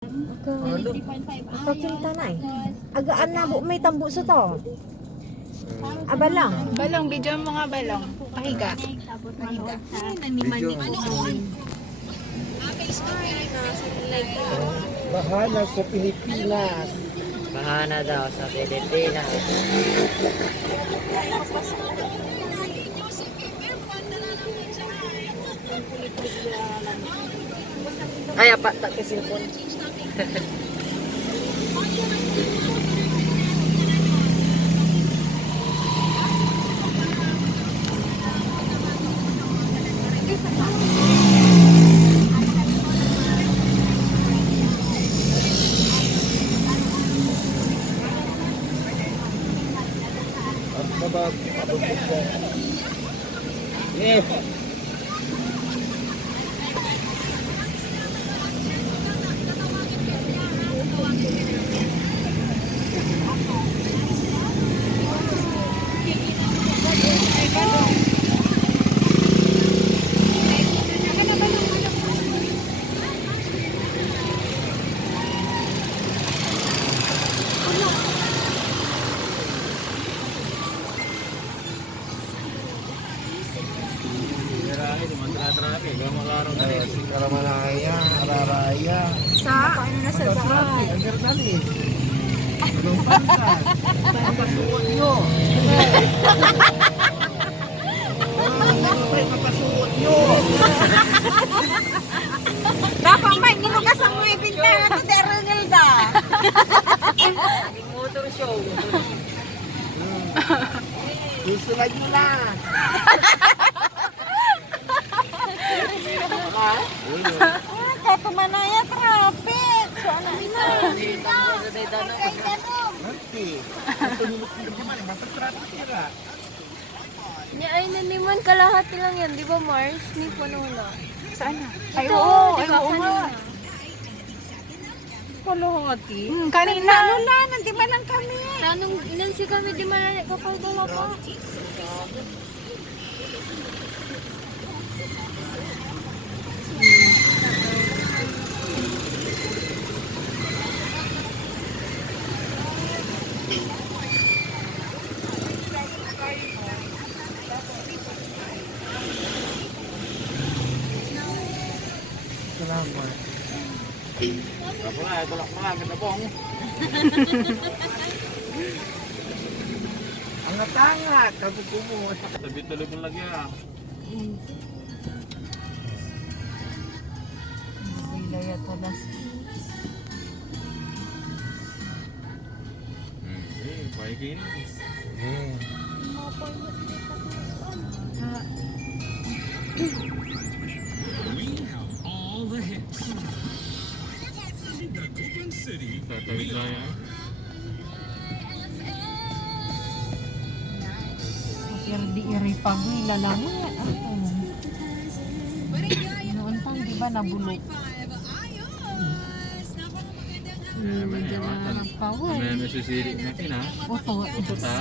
Ano? Pakinta na eh. Agaan na bu may tambo sa to. Abalang. Balong, video mo nga balong. Pahiga. Pahiga. Video. Bahana sa Pilipinas. Bahana daw sa Pilipinas. Kaya pa tak ke cellphone. Sabab, eh. Karamalaya, Araraya. Sa ano na sa bahay. Agar dali. Anong pangkat? Papasuot nyo. Papasuot nyo. Dapat may nilugas ang mga bintana to Deronilda. Motor show. Susunod nyo na. Katumanaya traffic. So ano na? Nanti. Tutulunok nyo naman. Matatrapik nila. Niya ay naniman kalahati lang yan, di ba Mars? Ni puno na. Saan na? Ay, Ito, oo. di Ay, ba oo nga. kanina? Paluhati. Kanina. Lula, nanti man lang kami. Tanong, inansi kami di malalik kapag dala pa. Salamat. Apa nga, tulak mo nga, kitabong. Angat-angat. Kapag kumot. Sabi telepon lagi ya. Wilaya todas. Baik ini. Eh. Tatawid lang yan. Irdi iri pagoy lalaman. Noon pang di ba nabulok? Medyo na nagpawal. May susiri natin ha. Oto. Ito ta.